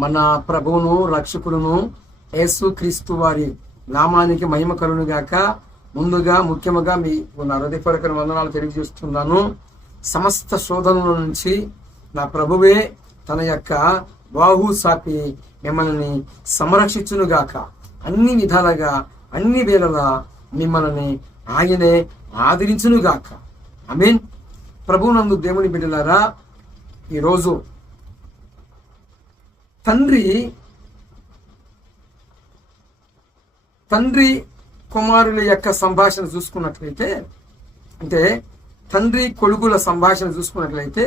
మన ప్రభువును రక్షకుడును యేసు క్రీస్తు వారి నామానికి మహిమ కలుగును గాక. ముందుగా ముఖ్యముగా మీ నా హృదయపూర్వక వందనాలు తెలియజేస్తున్నాను. సమస్త శోధనల నుంచి నా ప్రభువే తన యొక్క బాహు సాపి మిమ్మల్ని సంరక్షించునుగాక. అన్ని విధాలుగా అన్ని వేళలా మిమ్మల్ని ఆయనే ఆదరించునుగాక. ఆమేన్. ప్రభువునందు దేవుని బిడ్డలారా, ఈరోజు తండ్రి కుమారుల యొక్క సంభాషణ చూసుకున్నట్లయితే, అంటే తండ్రి కొడుకుల సంభాషణ చూసుకున్నట్లయితే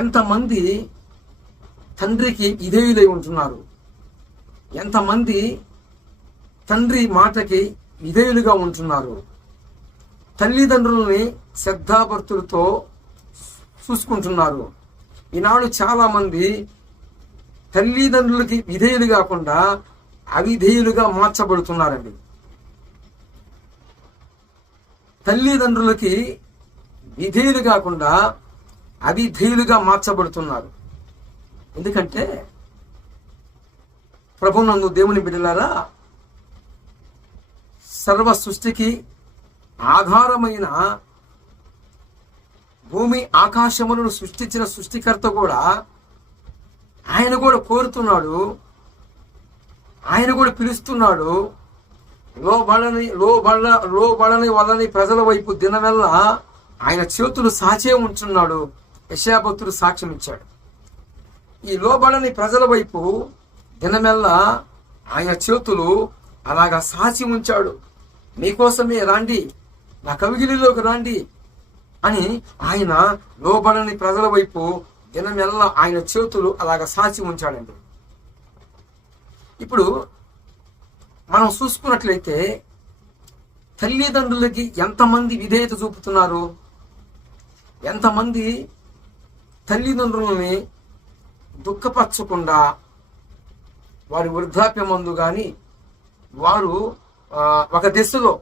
ఎంతమంది తండ్రికి విధేయులై ఉంటున్నారు, ఎంతమంది తండ్రి మాటకి విధేయులుగా ఉంటున్నారు, తల్లిదండ్రులని శ్రద్ధాభక్తులతో చూసుకుంటున్నారు. ఈనాడు చాలా మంది తల్లిదండ్రులకి విధేయులు కాకుండా అవిధేయులుగా మార్చబడుతున్నారండి. తల్లిదండ్రులకి విధేయులు కాకుండా అవిధేయులుగా మార్చబడుతున్నారు. ఎందుకంటే ప్రభువునందు దేవుని బిడ్డలారా, సర్వ సృష్టికి ఆధారమైన భూమి ఆకాశములను సృష్టించిన సృష్టికర్త కూడా ఆయన కూడా కోరుతున్నాడు, ఆయన కూడా పిలుస్తున్నాడు. లోబడని వాళ్ళని ప్రజల వైపు దినమెల్లా ఆయన చేతులు సాచే ఉంచున్నాడు. యెషయా భక్తుడు సాక్ష్యం ఇచ్చాడు. ఈ లోబడని ప్రజల వైపు దినమెల్లా ఆయన చేతులు అలాగా సాచి ఉంచాడు. మీకోసమే రాండి, నా కవిగిలిలోకి రాండి అని ఆయన లోబడని ప్రజల వైపు దినమెల్లా ఆయన చేతులు అలాగా సాచి ఉంచాడండి. ఇప్పుడు మనం చూసుకున్నట్లయితే తల్లిదండ్రులకి ఎంతమంది విధేయత చూపుతున్నారు, ఎంతమంది తల్లిదండ్రులని దుఃఖపరచకుండా వారి వృద్ధాప్యమందు కానీ వారు ఒక దశలో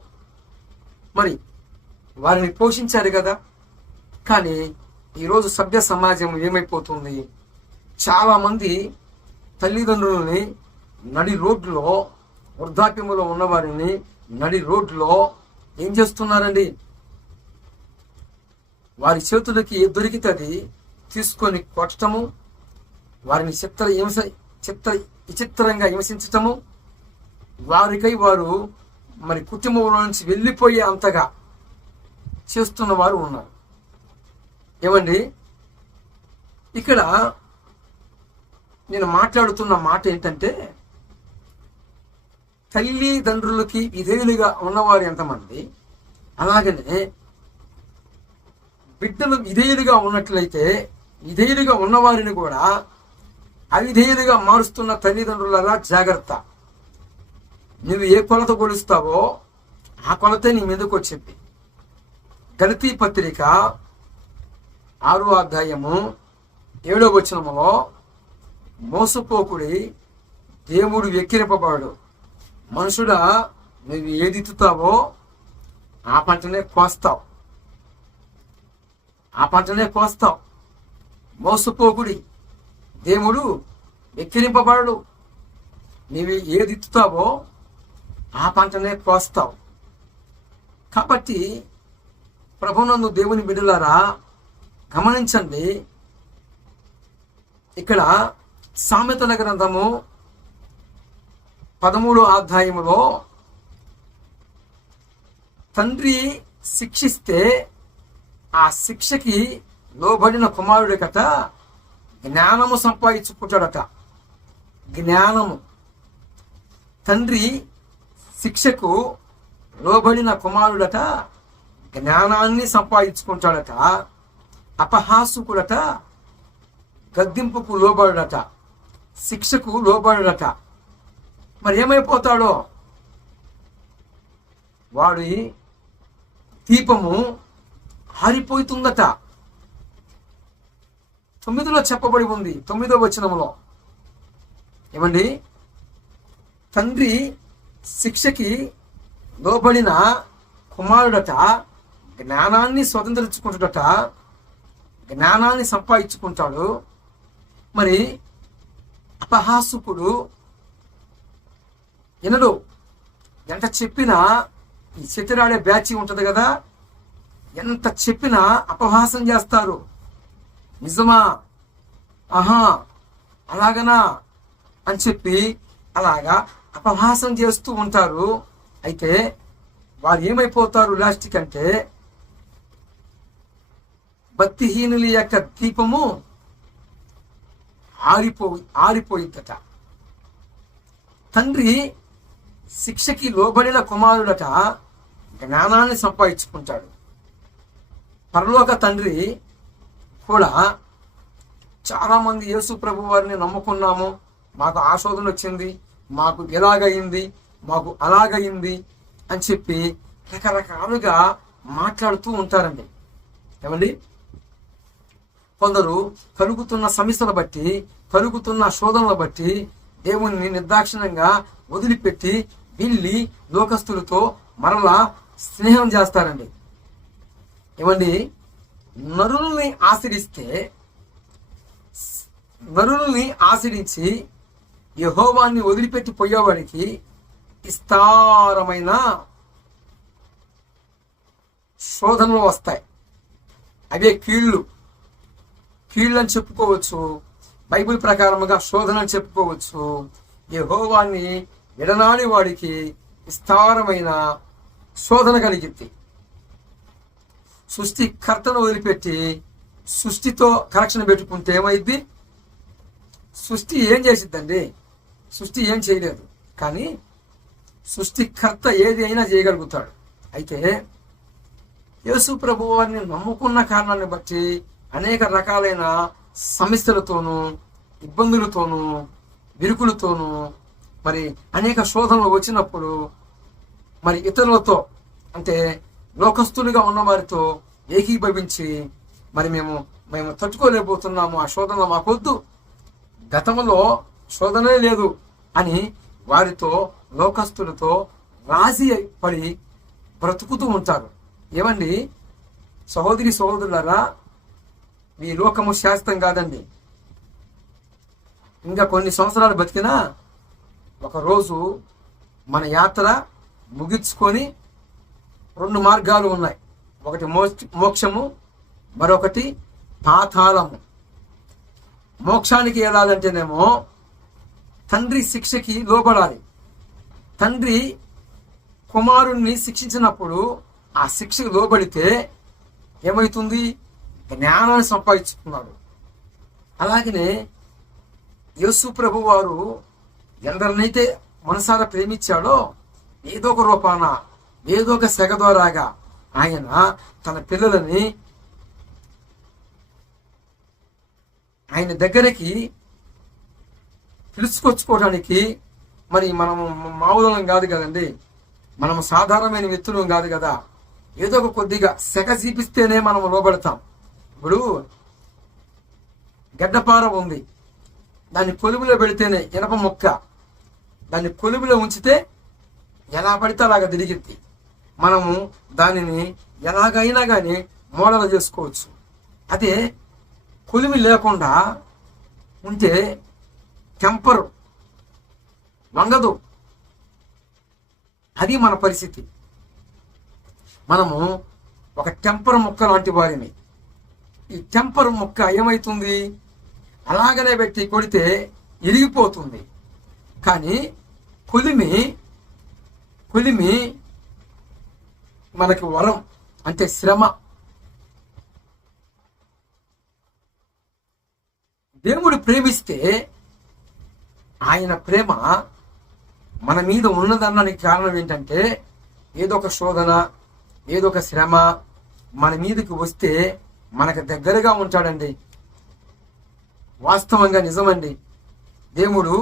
మరి వారిని పోషించారు కదా. కానీ ఈరోజు సభ్య సమాజం ఏమైపోతుంది, చాలామంది తల్లిదండ్రులని నడి రోడ్లో, వృద్ధాప్యములో ఉన్నవారిని నడి రోడ్లో ఏం చేస్తున్నారండి, వారి చేతులకి దొరికితది తీసుకొని కొట్టడము, వారిని విచిత్రంగా హింసించటము, వారికై వారు మరి కుటుంబంలో నుంచి వెళ్ళిపోయే అంతగా చేస్తున్న వారు ఉన్నారు. ఏమండి, ఇక్కడ నేను మాట్లాడుతున్న మాట ఏంటంటే, తల్లిదండ్రులకి విధేయులుగా ఉన్నవారు ఎంతమంది, అలాగనే బిడ్డలు విధేయులుగా ఉన్నట్లయితే విధేయులుగా ఉన్నవారిని కూడా అవిధేయులుగా మారుస్తున్న తల్లిదండ్రులరా జాగ్రత్త. నువ్వు ఏ కొలత కొలుస్తావో ఆ కొలతే నీ మీదకి వచ్చింది. గలతీ పత్రిక 6వ అధ్యాయము 7వ వచనములో, మోసపోకుడి, దేవుడు వెక్కిరింపబడు. మనుషుడా, నువ్వు ఏది ఎత్తుతావో ఆ పంటనే కోస్తావు. మోసపోకుడి, దేవుడు వెక్కిరింపబడు. నీవు ఏది ఎత్తుతావో ఆ పంటనే కోస్తావు. కాబట్టి ప్రభువునందు దేవుని బిడ్డలారా, గమనించండి. ఇక్కడ సామెతల గ్రంథము 13వ అధ్యాయములో, తండ్రి శిక్షిస్తే ఆ శిక్షకి లోబడిన కుమారుడికట జ్ఞానము సంపాదించుకుంటాడట. జ్ఞానము. తండ్రి శిక్షకు లోబడిన కుమారుడట జ్ఞానాన్ని సంపాదించుకుంటాడట. అపహాసుకుడట గద్దింపుకు లోబడట, శిక్షకు లోబడట. మరి ఏమైపోతాడో, వాడి దీపము ఆరిపోతుందట. 9లో చెప్పబడి ఉంది, 9వ వచనములో. ఏమండి, తండ్రి శిక్షకి లోబడిన కుమారుడట జ్ఞానాన్ని స్వతంత్రించుకుంటాడట, జ్ఞానాన్ని సంపాదించుకుంటాడు. మరి అపహాసుకుడు వినడు. ఎంత చెప్పినా ఈ చెతిరాడే బ్యాచి ఉంటుంది కదా, ఎంత చెప్పినా అపహాసం చేస్తారు. నిజమా, ఆహా అలాగనా అని చెప్పి అలాగా అపహాసం చేస్తూ ఉంటారు. అయితే వారు ఏమైపోతారు లాస్ట్కి అంటే, భక్తిహీనుల యొక్క దీపము ఆరిపోయిద్దట. తండ్రి శిక్షకి లోబడిన కుమారుడట జ్ఞానాన్ని సంపాదించుకుంటాడు. పరలోక తండ్రి కూడా చాలామంది యేసు ప్రభు వారిని నమ్ముకున్నాము, మాకు ఆశోధన వచ్చింది, మాకు ఎలాగయింది, మాకు అలాగయింది అని చెప్పి రకరకాలుగా మాట్లాడుతూ ఉంటారండి. ఏమండి, కొందరు కలుగుతున్న సమస్యలు బట్టి, కలుగుతున్న శోధనలు బట్టి దేవుణ్ణి నిర్దాక్షిణ్యంగా వదిలిపెట్టి వెళ్ళి లోకస్తులతో మరలా స్నేహం చేస్తారండి. ఏమండి, నరుల్ని ఆశ్రయించి యెహోవాని వదిలిపెట్టి పోయేవాడికి విస్తారమైన శోధనలు వస్తాయి. అవే కీళ్ళు అని చెప్పుకోవచ్చు. బైబిల్ ప్రకారముగా శోధన అని చెప్పుకోవచ్చు. యెహోవాని విడనాడి వాడికి విస్తారమైన శోధన కలిగింది. సృష్టికర్తను వదిలిపెట్టి సృష్టితో కనెక్షన్ పెట్టుకుంటే ఏమైంది? సృష్టి ఏం చేసిద్దండి? సృష్టి ఏం చేయలేదు, కానీ సృష్టికర్త ఏది అయినా చేయగలుగుతాడు. అయితే యేసు ప్రభు వారిని నమ్ముకున్న కారణాన్ని బట్టి అనేక రకాలైన సమస్యలతోనూ, ఇబ్బందులతోనూ, విరుకులతోనూ, మరి అనేక శోధనలు వచ్చినప్పుడు మరి ఇతరులతో అంటే లోకస్తులుగా ఉన్న వారితో ఏకీభవించి మరి మేము తట్టుకోలేకపోతున్నాము, ఆ శోధన మాకొద్దు, గతంలో శోధనే లేదు అని వారితో లోకస్తులతో రాజీ పడి బ్రతుకుతూ ఉంటారు. ఏమండి సహోదరులారా, ఈ లోకము శాశ్వతం కాదండి. ఇంకా కొన్ని సంవత్సరాలు బతికినా ఒకరోజు మన యాత్ర ముగించుకొని 2 మార్గాలు ఉన్నాయి. ఒకటి మోక్షము, మరొకటి పాతాళము. మోక్షానికి వెళ్ళాలంటేనేమో తండ్రి శిక్షకి లోబడాలి. తండ్రి కుమారుణ్ణి శిక్షించినప్పుడు ఆ శిక్షకు లోబడితే ఏమవుతుంది? జ్ఞానాన్ని సంపాదించుకున్నాడు. అలాగనే యేసు ప్రభు వారు ఎందరినైతే మనసారా ప్రేమించాడో ఏదో ఒక రూపాన, ఏదో ఒక సెగ ద్వారాగా ఆయన తన పిల్లలని ఆయన దగ్గరికి పిలుచుకొచ్చుకోవడానికి, మరి మనము మామూలం కాదు కదండి, మనము సాధారణమైన వ్యక్తులం కాదు కదా, ఏదో ఒక కొద్దిగా సెగ చూపిస్తేనే మనం లోబడతాం. ఇప్పుడు గడ్డపార ఉంది, దాన్ని కొలువులో పెడితేనే ఇనప మొక్క, దాన్ని కొలువులో ఉంచితే ఎలా పడితే అలాగ తిరిగిద్ది. మనము దానిని ఎలాగైనా కానీ మోడల్ చేసుకోవచ్చు. అదే కొలిమి లేకుండా ఉంటే టెంపర్ వంగదు. అది మన పరిస్థితి. మనము ఒక టెంపర్ మొక్క లాంటి వారిని. ఈ టెంపర్ మొక్క ఏమవుతుంది? అలాగనే పెట్టి కొడితే ఇరిగిపోతుంది. కానీ కొలిమి మనకి వరం, అంటే శ్రమ. దేవుడు ప్రేమిస్తే ఆయన ప్రేమ మన మీద ఉన్నదనడానికి కారణం ఏంటంటే, ఏదో ఒక శోధన, ఏదో ఒక శ్రమ మన మీదకి వస్తే మనకు దగ్గరగా ఉంటాడండి. వాస్తవంగా నిజమండి. దేవుడు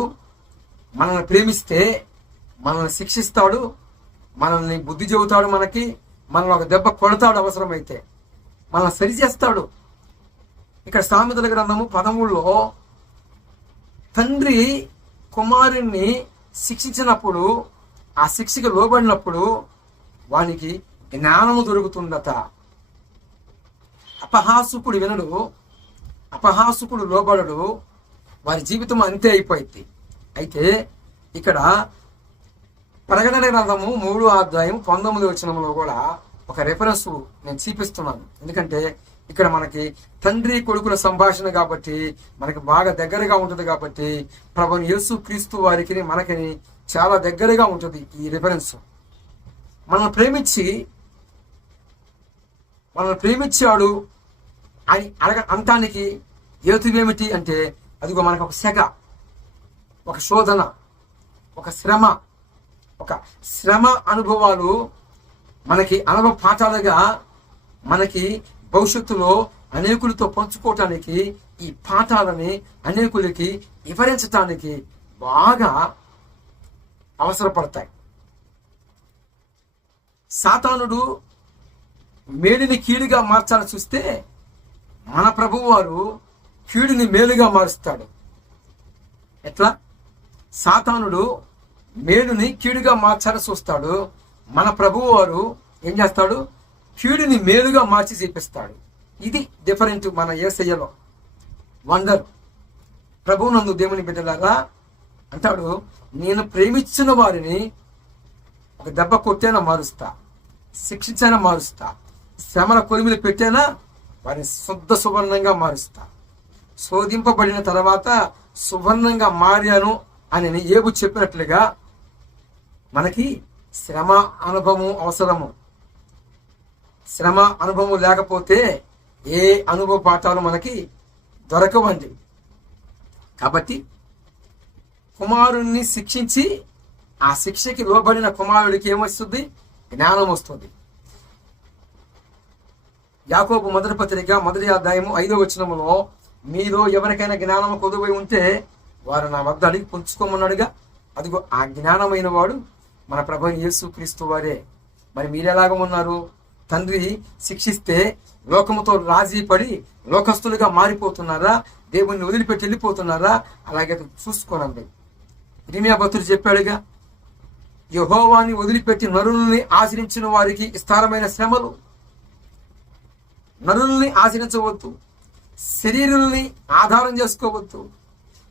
మనల్ని ప్రేమిస్తే మనల్ని శిక్షిస్తాడు, మనల్ని బుద్ధి చెబుతాడు, మనల్ని ఒక దెబ్బ కొడతాడు, అవసరమైతే మనల్ని సరిచేస్తాడు. ఇక్కడ సామెతల గ్రంథము 13లో తండ్రి కుమారుణ్ణి శిక్షించినప్పుడు, ఆ శిక్షకి లోబడినప్పుడు వానికి జ్ఞానము దొరుకుతుందట. అపహాసుకుడు వినడు, అపహాసుకుడు లోబడడు, వారి జీవితం అంతే అయిపోయింది. అయితే ఇక్కడ ప్రకటన గ్రంథము 3:19 కూడా ఒక రెఫరెన్స్ నేను చూపిస్తున్నాను. ఎందుకంటే ఇక్కడ మనకి తండ్రి కొడుకుల సంభాషణ కాబట్టి మనకి బాగా దగ్గరగా ఉంటుంది. కాబట్టి ప్రభువైన యేసు క్రీస్తు వారికి మనకి చాలా దగ్గరగా ఉంటుంది ఈ రిఫరెన్స్. మనల్ని ప్రేమించాడు అని అంటానికి హేతువేమిటి అంటే, అదిగో మనకు ఒక సెగ, ఒక శోధన, ఒక శ్రమ అనుభవాలు మనకి అనుభవ పాఠాలుగా మనకి భవిష్యత్తులో అనేకులతో పంచుకోవటానికి, ఈ పాఠాలని అనేకులకి వివరించటానికి బాగా అవసరపడతాయి. సాతానుడు మేలుని కీడుగా మార్చాలని చూస్తే మన ప్రభువు వారు కీడుని మేలుగా మారుస్తాడు. ఎట్లా? సాతానుడు మేలుని కీడుగా మార్చాలని చూస్తాడు. మన ప్రభువు వారు ఏం చేస్తాడు? కీడుని మేలుగా మార్చి చూపిస్తాడు. ఇది డిఫరెంట్ మన యేసయ్యలో వండర్. ప్రభువునందు దేవుని బిడ్డలారా అంటాడు, నేను ప్రేమించిన వారిని ఒక దెబ్బ కొట్టేనా మారుస్తా, శిక్షించైనా మారుస్తా, శ్రమల కొలిమిలు పెట్టేనా వారిని శుద్ధ సువర్ణంగా మారుస్తా, శోధింపబడిన తర్వాత సువర్ణంగా మారాను అని ఏబు చెప్పినట్లుగా మనకి శ్రమ అనుభవం అవసరము. శ్రమ అనుభవం లేకపోతే ఏ అనుభవ పాఠాలు మనకి దొరకవండి. కాబట్టి కుమారుణ్ణి శిక్షించి ఆ శిక్షకి లోబడిన కుమారుడికి ఏమొస్తుంది? జ్ఞానం వస్తుంది. యాకోబు మొదటి పత్రిక 1:5 మీలో ఎవరికైనా జ్ఞానం కొదువై ఉంటే వారు నా వద్ద అడిగి పుంచుకోమన్నాడుగా. అదిగో ఆ జ్ఞానమైన వాడు మన ప్రభువైన యేసు క్రీస్తు వారే. మరి మీరెలాగ ఉన్నారు? తండ్రి శిక్షిస్తే లోకముతో రాజీ పడి లోకస్తులుగా మారిపోతున్నారా? దేవుణ్ణి వదిలిపెట్టి వెళ్ళిపోతున్నారా? అలాగే చూసుకోనండి. ఇర్మీయా భక్తుడు చెప్పాడుగా, యెహోవాని వదిలిపెట్టి నరుల్ని ఆశ్రయించిన వారికి విస్తారమైన శ్రమలు. నరుల్ని ఆశ్రయించవద్దు, శరీరుల్ని ఆధారం చేసుకోవద్దు.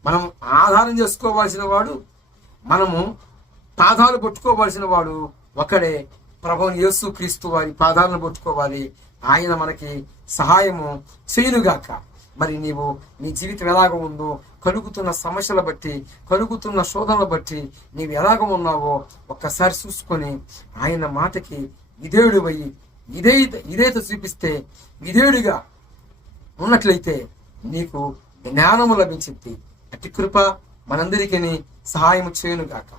మనం ఆధారం చేసుకోవాల్సిన వాడు, మనము పాదాలు పట్టుకోవాల్సిన వాడు ఒకడే, ప్రభువైన యేసు క్రీస్తు వారి పాదాలను పట్టుకోవాలి. ఆయన మనకి సహాయము చేయునుగాక. మరి నీవు నీ జీవితం ఎలాగ ఉందో, కలుగుతున్న సమస్యల బట్టి, కలుగుతున్న శోధనల బట్టి నీవు ఎలాగ ఉన్నావో ఒక్కసారి చూసుకొని ఆయన మాటకి విధేయుడు అయ్యి విధేయత చూపిస్తే, విధేయుడిగా ఉన్నట్లయితే నీకు జ్ఞానము లభించింది. అతి కృప మనందరికీ సహాయము చేయునుగాక.